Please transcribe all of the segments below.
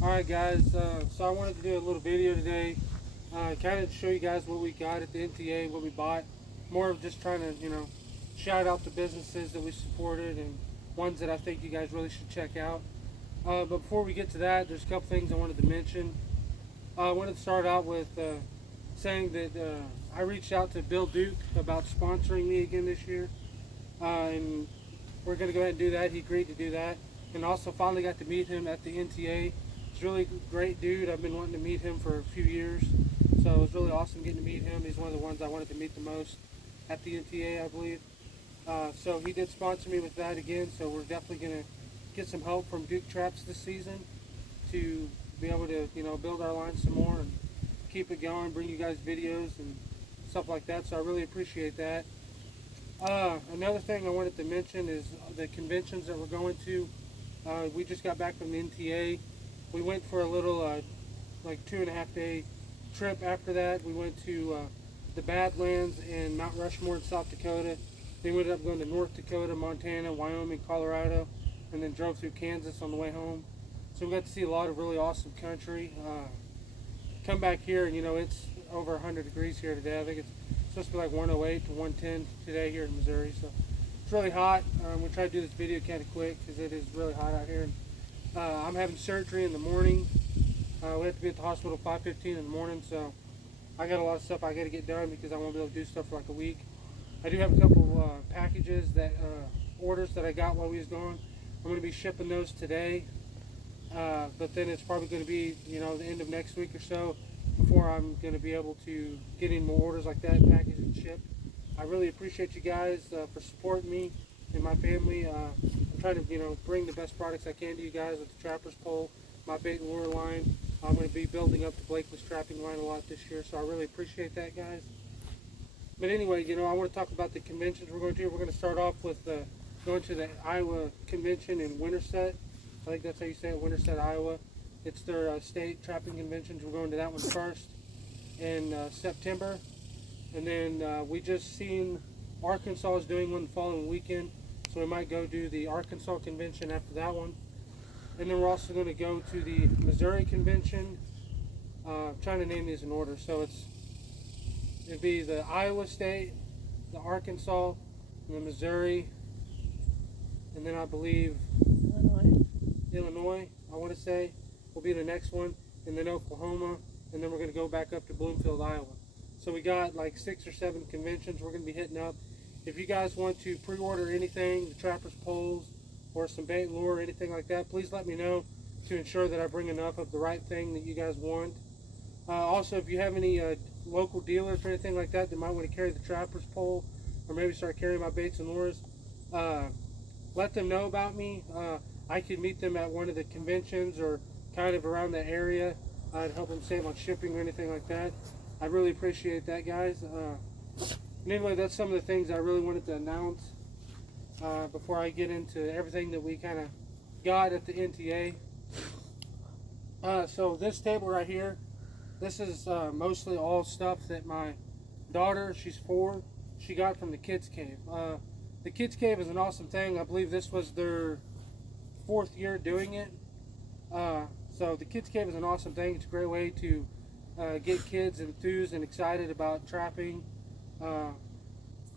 Alright guys, so I wanted to do a little video today, kind of show you guys what we got at the NTA, what we bought. More of just trying to, shout out the businesses that we supported and ones that I think you guys really should check out. But before we get to that, there's a couple things I wanted to mention. I wanted to start out with saying that I reached out to Bill Duke about sponsoring me again this year, and we're going to go ahead and do that. He agreed to do that, and also finally got to meet him at the NTA. He's a really great dude. I've been wanting to meet him for a few years, so it was really awesome getting to meet him. He's one of the ones I wanted to meet the most at the NTA, I believe. So he did sponsor me with that again, so we're definitely going to get some help from Duke Traps this season to be able to, build our line some more and keep it going, bring you guys videos and stuff like that. So I really appreciate that. Another thing I wanted to mention is the conventions that we're going to. We just got back from the NTA. We went for a little, like 2.5 day trip after that. We went to the Badlands and Mount Rushmore in South Dakota. Then we ended up going to North Dakota, Montana, Wyoming, Colorado, and then drove through Kansas on the way home. So we got to see a lot of really awesome country. Come back here and it's over 100 degrees here today. I think it's supposed to be like 108 to 110 today here in Missouri. So it's really hot. We try to do this video kind of quick because it is really hot out here. I'm having surgery in the morning. We have to be at the hospital at 5:15 in the morning, so I got a lot of stuff I got to get done because I won't be able to do stuff for like a week. I do have a couple packages that orders that I got while we was gone. I'm going to be shipping those today, but then it's probably going to be the end of next week or so before I'm going to be able to get any more orders like that packaged and shipped. I really appreciate you guys for supporting me and my family. I'm trying to bring the best products I can to you guys with the Trapper's Pole, my bait and lure line. I'm going to be building up the Blakeless trapping line a lot this year, so I really appreciate that, guys. But anyway, I want to talk about the conventions we're going to do. We're going to start off with going to the Iowa convention in Winterset. I think that's how you say it, Winterset, Iowa. It's their state trapping conventions. We're going to that one first in September. And then we just seen Arkansas is doing one the following weekend. So we might go do the Arkansas convention after that one. And then we're also going to go to the Missouri convention. I'm trying to name these in order. So it'd be the Iowa State, the Arkansas, and the Missouri, and then I believe Illinois, I want to say, will be the next one, and then Oklahoma, and then we're going to go back up to Bloomfield, Iowa. So we got like 6 or 7 conventions we're going to be hitting up. If you guys want to pre-order anything, the Trapper's Poles, or some bait and lure or anything like that, please let me know to ensure that I bring enough of the right thing that you guys want. Also, if you have any local dealers or anything like that might want to carry the Trapper's Pole or maybe start carrying my baits and lures, let them know about me. I could meet them at one of the conventions or kind of around the area. I'd help them save on shipping or anything like that. I really appreciate that, guys. And anyway, that's some of the things I really wanted to announce before I get into everything that we kind of got at the NTA. So this table right here, this is mostly all stuff that my daughter, she's 4, she got from the Kids Cave. The Kids Cave is an awesome thing. I believe this was their 4th year doing it. So the Kids Cave is an awesome thing. It's a great way to get kids enthused and excited about trapping.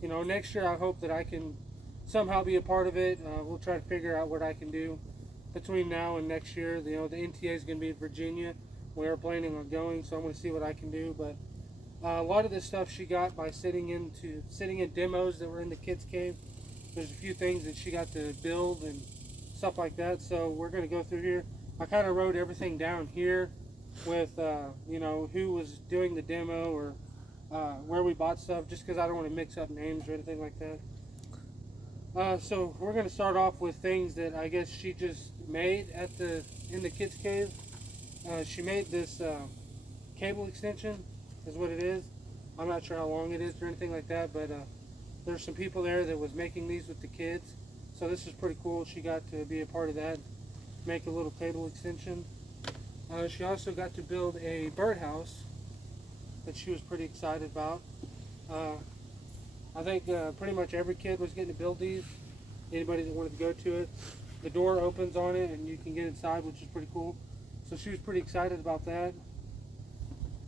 Next year I hope that I can somehow be a part of it. We'll try to figure out what I can do between now and next year. The NTA is going to be in Virginia. We are planning on going, so I'm going to see what I can do. But a lot of this stuff she got by sitting in demos that were in the Kids Cave. There's a few things that she got to build and stuff like that. So we're going to go through here. I kind of wrote everything down here with who was doing the demo or where we bought stuff, just because I don't want to mix up names or anything like that. So we're going to start off with things that I guess she just made in the Kids Cave. She made this cable extension, is what it is. I'm not sure how long it is or anything like that, but there's some people there that was making these with the kids. So this is pretty cool. She got to be a part of that, make a little cable extension. She also got to build a birdhouse that she was pretty excited about. I think pretty much every kid was getting to build these. Anybody that wanted to go to it. The door opens on it and you can get inside, which is pretty cool. So she was pretty excited about that.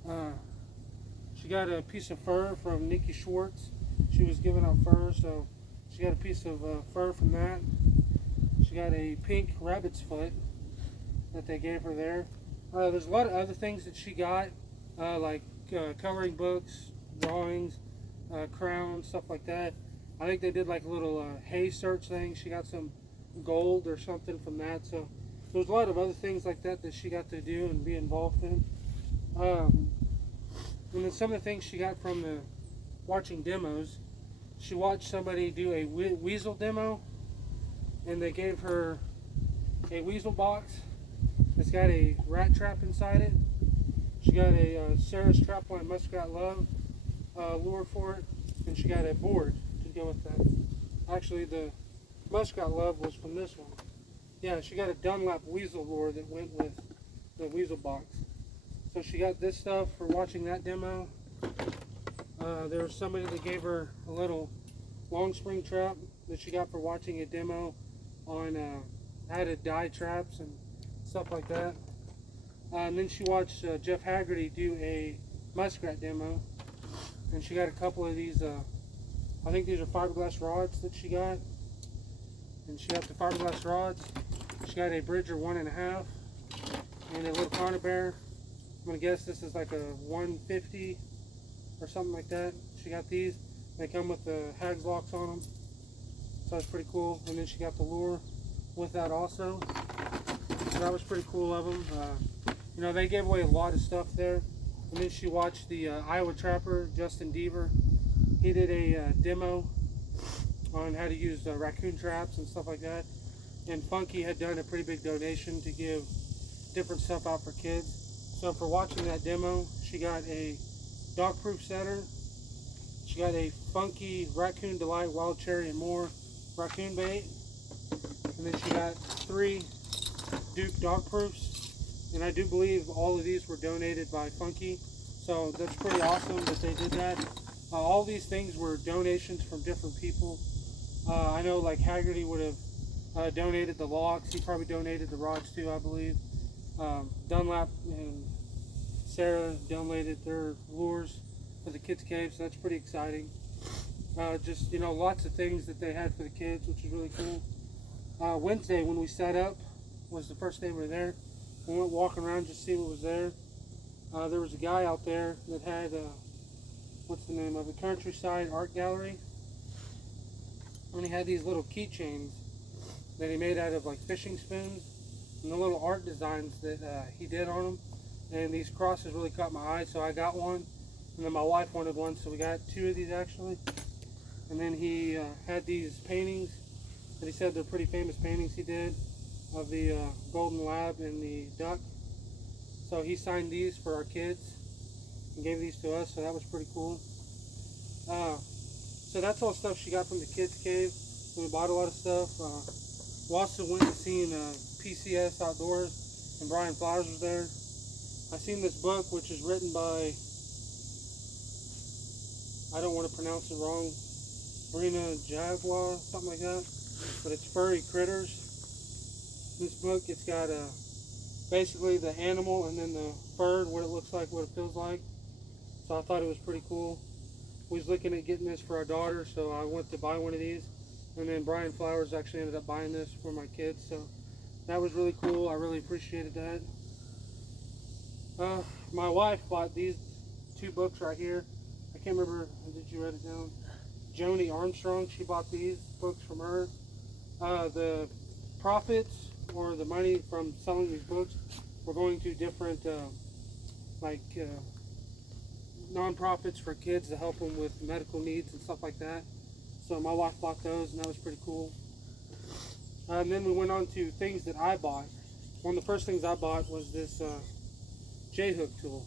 Uh, she got a piece of fur from Nikki Schwartz. She was giving out fur, so she got a piece of fur from that. She got a pink rabbit's foot that they gave her there. There's a lot of other things that she got, like coloring books, drawings, crowns, stuff like that. I think they did like a little hay search thing. She got some gold or something from that. So there's a lot of other things like that that she got to do and be involved in. And then some of the things she got from the watching demos, she watched somebody do a weasel demo, and they gave her a weasel box. It's got a rat trap inside it. She got a Sarah's Trapline Muskrat Love lure for it, and she got a board to go with that. Actually, the Muskrat Love was from this one. Yeah, she got a Dunlap weasel lure that went with the weasel box. So she got this stuff for watching that demo. There was somebody that gave her a little long spring trap that she got for watching a demo on how to dye traps and stuff like that. And then she watched Jeff Haggerty do a muskrat demo, and she got a couple of these, I think these are fiberglass rods that she got. And she got the fiberglass rods. She got a Bridger 1.5 and a little Conibear. I'm gonna guess this is like a 150 or something like that. She got these. They come with the Hags locks on them, so that's pretty cool. And then she got the lure with that also. So that was pretty cool of them. You know, they gave away a lot of stuff there. And then she watched the Iowa Trapper, Justin Deaver. He did a demo on how to use raccoon traps and stuff like that. And Funky had done a pretty big donation to give different stuff out for kids. So for watching that demo, she got a dog-proof setter. She got a Funky Raccoon Delight Wild Cherry and More raccoon bait. And then she got 3 Duke dog proofs. And I do believe all of these were donated by Funky. So that's pretty awesome that they did that. All these things were donations from different people. I know like Haggerty would have donated the locks. He probably donated the rods too, I believe. Dunlap and Sarah donated their lures for the kids' cave, so that's pretty exciting. Just, you know, lots of things that they had for the kids, which is really cool. Wednesday when we set up was the first day we were there. We went walking around just to see what was there. There was a guy out there that had, what's the name of it, Countryside Art Gallery. And he had these little keychains that he made out of like fishing spoons, and the little art designs that he did on them. And these crosses really caught my eye, so I got one. And then my wife wanted one, so we got 2 of these actually. And then he had these paintings that he said they're pretty famous paintings he did of the golden lab and the duck. So he signed these for our kids and gave these to us, so that was pretty cool. So that's all stuff she got from the kids' cave. We bought a lot of stuff. We also went and seen PCS Outdoors, and Brian Flowers was there. I seen this book, which is written by, I don't want to pronounce it wrong, Brina Jaguar, something like that, but it's Furry Critters. This book, it's got basically the animal and then the fur, what it looks like, what it feels like. So I thought it was pretty cool. We was looking at getting this for our daughter, so I went to buy one of these. And then Brian Flowers actually ended up buying this for my kids, so that was really cool. I really appreciated that. My wife bought these 2 books right here. I can't remember, did you write it down? Joni Armstrong, she bought these books from her. The profits or the money from selling these books were going to different non-profits for kids to help them with medical needs and stuff like that. So my wife bought those, and that was pretty cool. And then we went on to things that I bought. One of the first things I bought was this J-hook tool.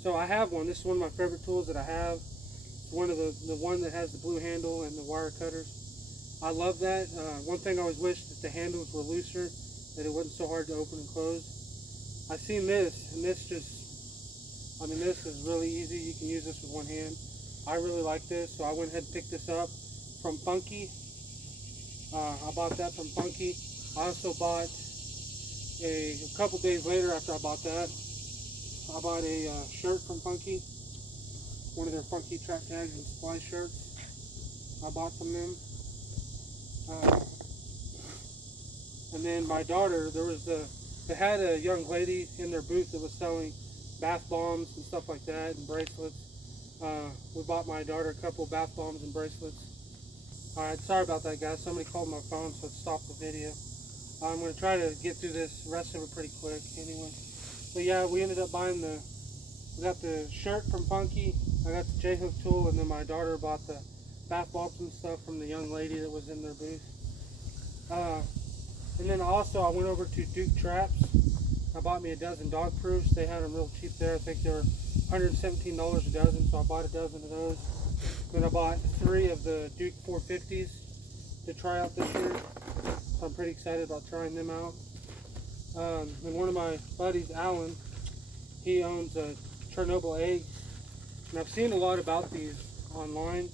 So I have one. This is one of my favorite tools that I have. It's one of the one that has the blue handle and the wire cutters. I love that. One thing I always wish that the handles were looser, that it wasn't so hard to open and close. I've seen this, and this is really easy. You can use this with one hand. I really like this, so I went ahead and picked this up from Funky. I bought that from Funky. I also bought a couple days later after I bought that, I bought a shirt from Funky, one of their Funky track tags and supply shirts. I bought from them. And then my daughter, they had a young lady in their booth that was selling bath bombs and stuff like that and bracelets. We bought my daughter a couple bath bombs and bracelets. Alright, sorry about that, guys. Somebody called my phone, so it stopped the video. I'm going to try to get through this rest of it pretty quick anyway. But yeah, we ended up buying we got the shirt from Funky, I got the J-hook tool, and then my daughter bought the bath bombs and stuff from the young lady that was in their booth. And then also I went over to Duke Traps. I bought me a dozen dog proofs. They had them real cheap there. I think they were $117 a dozen, so I bought a dozen of those. Then I bought 3 of the Duke 450s to try out this year. So I'm pretty excited about trying them out. And one of my buddies, Alan, he owns a Chernobyl egg. And I've seen a lot about these online.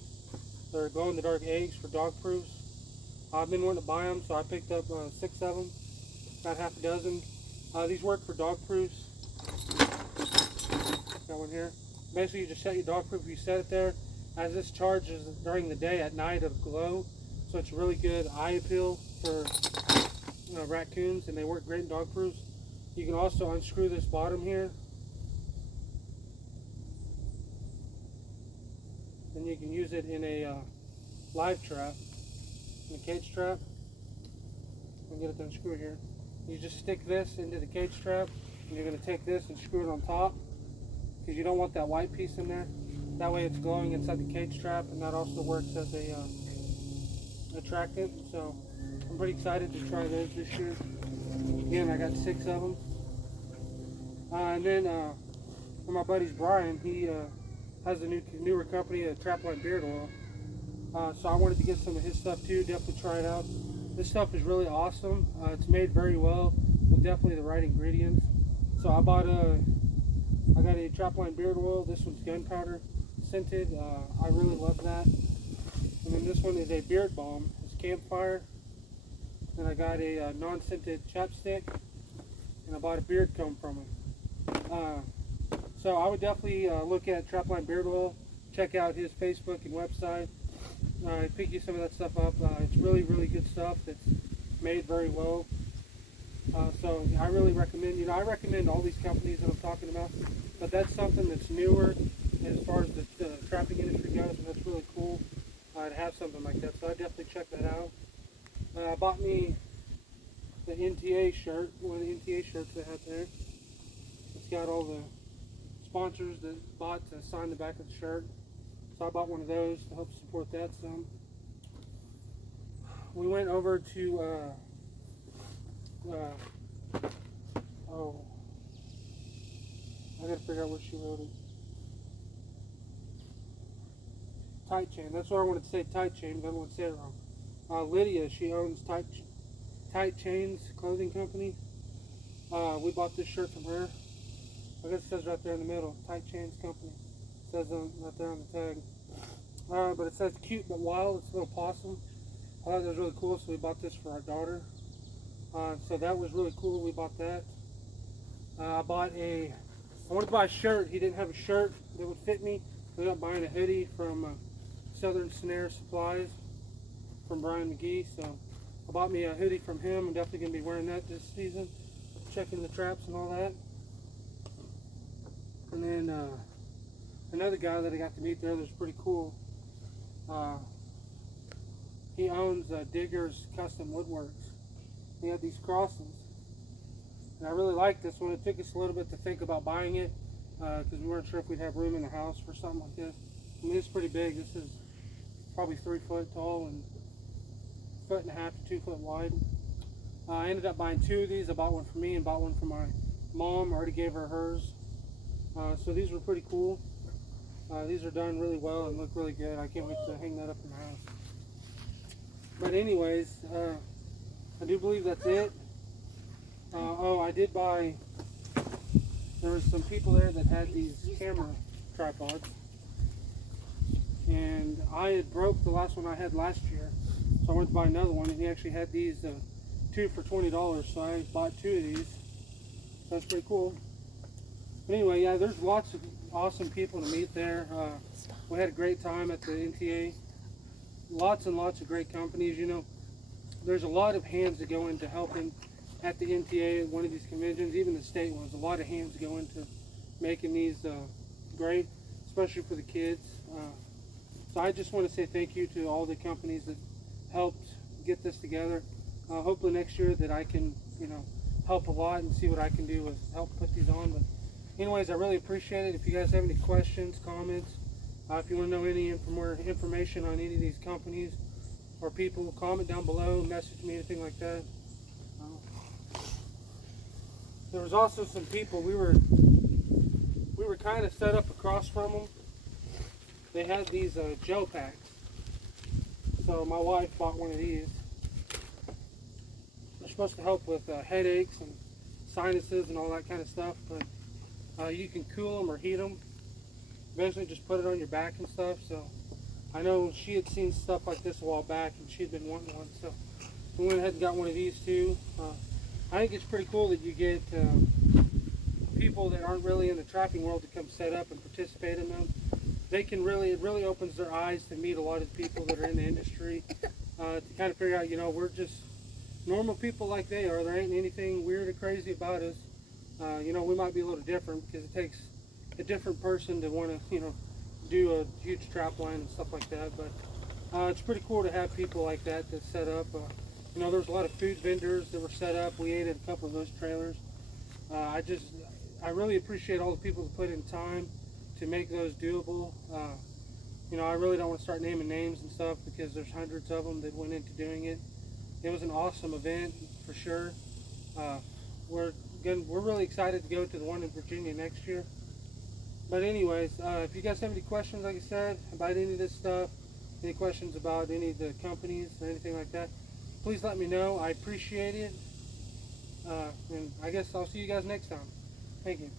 They're glow-in-the-dark eggs for dog proofs. I've been wanting to buy them, so I picked up 6 of them, about half a dozen. These work for dog proofs. Got one here. Basically, you just set your dog proof. You set it there. As this charges during the day, at night it'll glow. So it's really good eye appeal for raccoons, and they work great in dog proofs. You can also unscrew this bottom here, and you can use it in a live trap, in a cage trap. I'll get it to unscrew here. You just stick this into the cage trap, and you're going to take this and screw it on top, because you don't want that white piece in there. That way it's glowing inside the cage trap, and that also works as a attractant. So I'm pretty excited to try those this year. Again, I got 6 of them. And then for my buddy's Brian, he has a newer company, a Trapline Beard Oil. So I wanted to get some of his stuff too, definitely try it out. This stuff is really awesome. It's made very well with definitely the right ingredients. So I got a Trapline Beard Oil. This one's gunpowder scented. I really love that. And then this one is a beard balm. It's campfire. Then I got a non-scented chapstick, and I bought a beard comb from him. So I would definitely look at Trapline Beard Oil. Check out his Facebook and website. Pick you some of that stuff up. It's really, really good stuff that's made very well. So I really recommend, I recommend all these companies that I'm talking about, but that's something that's newer as far as the trapping industry goes, and that's really cool to have something like that. So I definitely check that out. I bought me the NTA shirt, one of the NTA shirts they have there. It's got all the sponsors that bought to sign the back of the shirt. So I bought one of those to help support that some. We went over to I gotta figure out what she wrote it. Tight Chain. That's what I wanted to say, Tight Chain, but I don't want to say it wrong. Lydia, she owns Tight Chains clothing company. We bought this shirt from her. I guess it says right there in the middle, Tight Chains Company. It says right there on the tag. But it says cute but wild. It's a little possum. I thought that was really cool, so we bought this for our daughter. So that was really cool. We bought that. I wanted to buy a shirt. He didn't have a shirt that would fit me. I ended up buying a hoodie from Southern Snare Supplies from Brian McGee. So I bought me a hoodie from him. I'm definitely going to be wearing that this season, checking the traps and all that. And then another guy that I got to meet there that was pretty cool. He owns Digger's Custom Woodworks. He had these crosses, and I really liked this one. It took us a little bit to think about buying it because we weren't sure if we'd have room in the house for something like this. I mean, it's pretty big. This is probably 3 foot tall and 1.5 to 2 foot wide. I ended up buying 2 of these. I bought one for me and bought one for my mom. I already gave her hers. So these were pretty cool. These are done really well and look really good. I can't wait to hang that up in the house. But anyways, I do believe that's it. I did buy, there was some people there that had these camera tripods, and I had broke the last one I had last year, so I went to buy another one, and he actually had these 2 for $20, so I bought 2 of these. That's pretty cool. But anyway, yeah, there's lots of awesome people to meet there. We had a great time at the NTA. Lots and lots of great companies. You know, there's a lot of hands that go into helping at the NTA at one of these conventions, even the state ones. A lot of hands go into making these great, especially for the kids. So I just want to say thank you to all the companies that helped get this together. Hopefully next year that I can, you know, help a lot and see what I can do with help put these on. But anyways, I really appreciate it. If you guys have any questions, comments, if you want to know any more information on any of these companies or people, comment down below, message me, anything like that. There was also some people, we were kind of set up across from them. They had these gel packs. So my wife bought one of these. They're supposed to help with headaches and sinuses and all that kind of stuff, but you can cool them or heat them. Eventually just put it on your back and stuff. So I know she had seen stuff like this a while back and she'd been wanting one. So we went ahead and got one of these too. I think it's pretty cool that you get people that aren't really in the trapping world to come set up and participate in them. They can really, it really opens their eyes to meet a lot of people that are in the industry, to kind of figure out, you know, we're just normal people like they are. There ain't anything weird or crazy about us. You know, we might be a little different because it takes a different person to want to, you know, do a huge trap line and stuff like that. But it's pretty cool to have people like that set up. You know, there's a lot of food vendors that were set up. We ate at a couple of those trailers. I really appreciate all the people that put in time to make those doable. You know, I really don't want to start naming names and stuff because there's hundreds of them that went into doing it. It was an awesome event for sure. We're really excited to go to the one in Virginia next year. But anyways, if you guys have any questions, like I said, about any of this stuff, any questions about any of the companies or anything like that, please let me know. I appreciate it. And I guess I'll see you guys next time. Thank you.